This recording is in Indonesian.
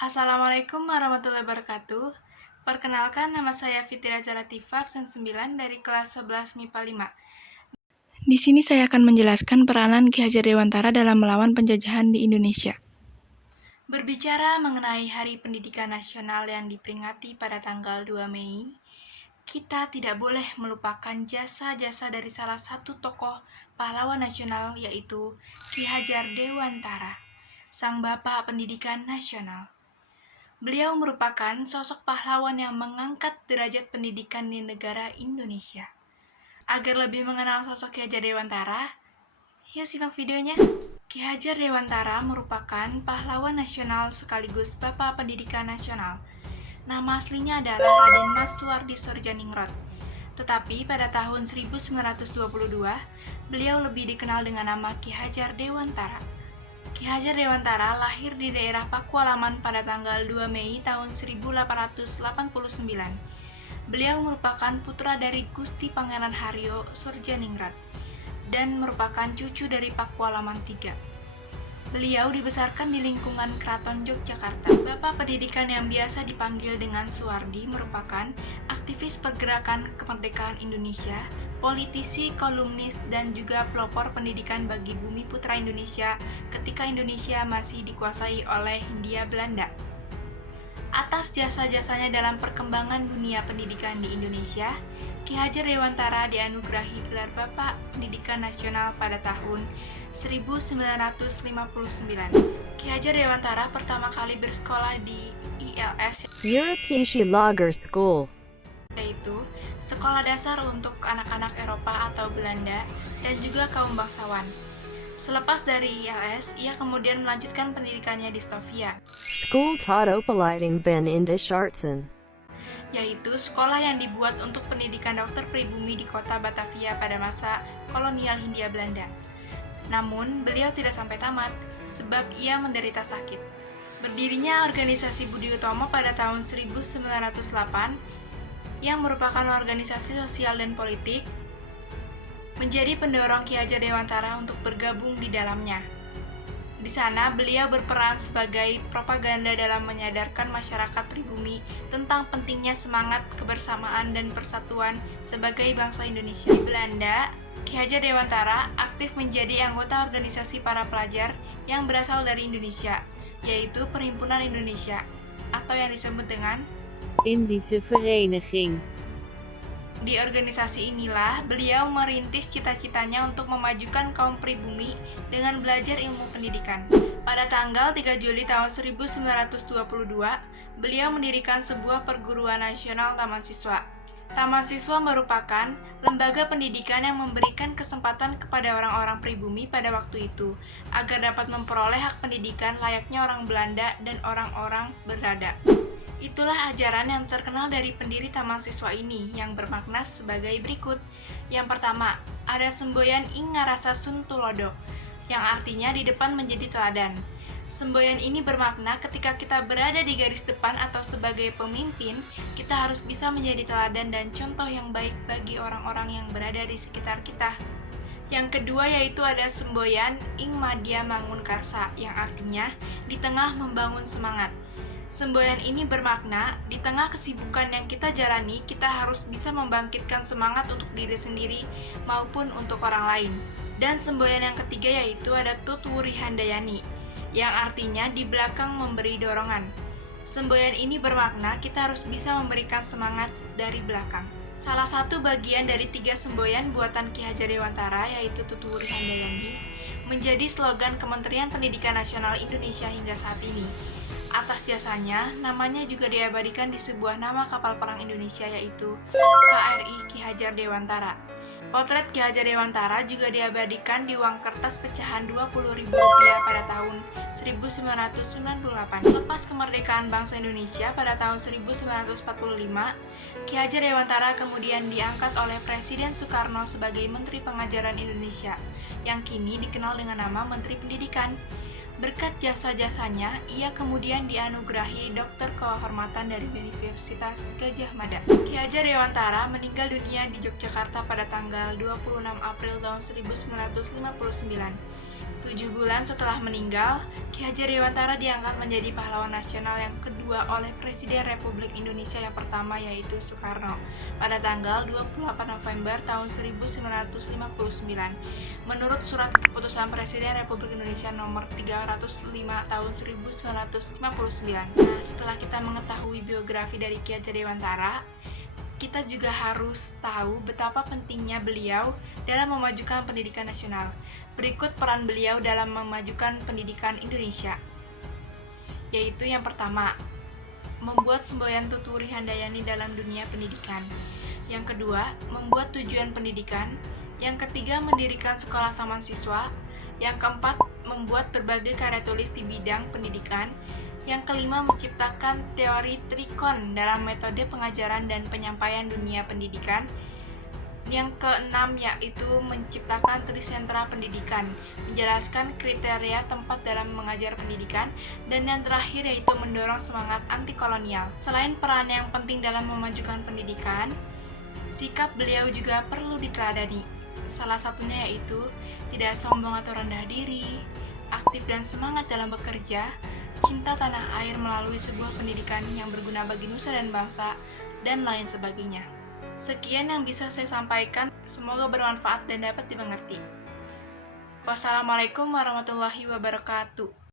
Assalamualaikum warahmatullahi wabarakatuh. Perkenalkan, nama saya Fitri Raja Latifah, absen 9 dari kelas 11 MIPA 5. Di sini saya akan menjelaskan peranan Ki Hajar Dewantara dalam melawan penjajahan di Indonesia. Berbicara mengenai Hari Pendidikan Nasional yang diperingati pada tanggal 2 Mei, kita tidak boleh melupakan jasa-jasa dari salah satu tokoh pahlawan nasional, yaitu Ki Hajar Dewantara, sang bapak pendidikan nasional. Beliau merupakan sosok pahlawan yang mengangkat derajat pendidikan di negara Indonesia. Agar lebih mengenal sosok Ki Hajar Dewantara, yuk simak videonya. Ki Hajar Dewantara merupakan pahlawan nasional sekaligus Bapak Pendidikan Nasional. Nama aslinya adalah Raden Mas Suwardi Sordjaningrat. Tetapi pada tahun 1922, beliau lebih dikenal dengan nama Ki Hajar Dewantara. Ki Hajar Dewantara lahir di daerah Pakualaman pada tanggal 2 Mei tahun 1889. Beliau merupakan putra dari Gusti Pangeran Haryo Sordjaningrat dan merupakan cucu dari Pakualaman III. Beliau dibesarkan di lingkungan Keraton Yogyakarta. Bapak pendidikan yang biasa dipanggil dengan Suwardi merupakan aktivis pergerakan kemerdekaan Indonesia, politisi, kolumnis, dan juga pelopor pendidikan bagi bumi putra Indonesia ketika Indonesia masih dikuasai oleh Hindia Belanda. Atas jasa-jasanya dalam perkembangan dunia pendidikan di Indonesia, Ki Hajar Dewantara dianugerahi gelar Bapak Pendidikan Nasional pada tahun 1959. Ki Hajar Dewantara pertama kali bersekolah di ILS, Europäische Lager School, yaitu sekolah dasar untuk anak-anak Eropa atau Belanda dan juga kaum bangsawan. Selepas dari ILS, ia kemudian melanjutkan pendidikannya di Sofia, School tot opleiding van Indische Artsen, yaitu sekolah yang dibuat untuk pendidikan dokter pribumi di kota Batavia pada masa kolonial Hindia Belanda. Namun, beliau tidak sampai tamat, sebab ia menderita sakit. Berdirinya organisasi Budi Utomo pada tahun 1908, yang merupakan organisasi sosial dan politik, menjadi pendorong Ki Hajar Dewantara untuk bergabung di dalamnya. Di sana, beliau berperan sebagai propaganda dalam menyadarkan masyarakat pribumi tentang pentingnya semangat kebersamaan dan persatuan sebagai bangsa Indonesia. Di Belanda, Ki Hajar Dewantara aktif menjadi anggota organisasi para pelajar yang berasal dari Indonesia, yaitu Perhimpunan Indonesia, atau yang disebut dengan Indische Vereniging. Di organisasi inilah beliau merintis cita-citanya untuk memajukan kaum pribumi dengan belajar ilmu pendidikan. Pada tanggal 3 Juli tahun 1922, beliau mendirikan sebuah perguruan nasional Taman Siswa. Taman Siswa merupakan lembaga pendidikan yang memberikan kesempatan kepada orang-orang pribumi pada waktu itu agar dapat memperoleh hak pendidikan layaknya orang Belanda dan orang-orang berada. Itulah ajaran yang terkenal dari pendiri Taman Siswa ini yang bermakna sebagai berikut. Yang pertama, ada semboyan ing ngarasa sun tulodo, yang artinya di depan menjadi teladan. Semboyan ini bermakna ketika kita berada di garis depan atau sebagai pemimpin, kita harus bisa menjadi teladan dan contoh yang baik bagi orang-orang yang berada di sekitar kita. Yang kedua yaitu ada semboyan ing madya mangun karsa, yang artinya di tengah membangun semangat. Semboyan ini bermakna, di tengah kesibukan yang kita jalani, kita harus bisa membangkitkan semangat untuk diri sendiri maupun untuk orang lain. Dan semboyan yang ketiga yaitu ada Tut Wuri Handayani, yang artinya di belakang memberi dorongan. Semboyan ini bermakna kita harus bisa memberikan semangat dari belakang. Salah satu bagian dari 3 semboyan buatan Ki Hajar Dewantara yaitu Tut Wuri Handayani menjadi slogan Kementerian Pendidikan Nasional Indonesia hingga saat ini. Atas jasanya, namanya juga diabadikan di sebuah nama kapal perang Indonesia yaitu KRI Ki Hajar Dewantara. Potret Ki Hajar Dewantara juga diabadikan di uang kertas pecahan Rp20.000 pada tahun 1998. Selepas kemerdekaan bangsa Indonesia pada tahun 1945, Ki Hajar Dewantara kemudian diangkat oleh Presiden Soekarno sebagai Menteri Pengajaran Indonesia, yang kini dikenal dengan nama Menteri Pendidikan. Berkat jasa-jasanya, ia kemudian dianugerahi Doktor Kehormatan dari Universitas Gadjah Mada. Ki Hajar Dewantara meninggal dunia di Yogyakarta pada tanggal 26 April tahun 1959. 7 bulan setelah meninggal, Ki Hajar Dewantara diangkat menjadi pahlawan nasional yang kedua oleh Presiden Republik Indonesia yang pertama, yaitu Soekarno, pada tanggal 28 November tahun 1959. Menurut surat keputusan Presiden Republik Indonesia nomor 305 tahun 1959. Nah, setelah kita mengetahui biografi dari Ki Hajar Dewantara, kita juga harus tahu betapa pentingnya beliau dalam memajukan pendidikan nasional. Berikut peran beliau dalam memajukan pendidikan Indonesia, yaitu yang pertama, membuat semboyan Tuturi Handayani dalam dunia pendidikan. Yang kedua, membuat tujuan pendidikan. Yang ketiga, mendirikan sekolah taman siswa. Yang keempat, membuat berbagai karya tulis di bidang pendidikan. Yang kelima, menciptakan teori trikon dalam metode pengajaran dan penyampaian dunia pendidikan. Yang keenam, yaitu menciptakan trisentra pendidikan, menjelaskan kriteria tempat dalam mengajar pendidikan. Dan yang terakhir, yaitu mendorong semangat anti kolonial. Selain peran yang penting dalam memajukan pendidikan, sikap beliau juga perlu diteladani. Salah satunya yaitu tidak sombong atau rendah diri, aktif dan semangat dalam bekerja, cinta tanah air melalui sebuah pendidikan yang berguna bagi nusa dan bangsa, dan lain sebagainya. Sekian yang bisa saya sampaikan, semoga bermanfaat dan dapat dimengerti. Wassalamualaikum warahmatullahi wabarakatuh.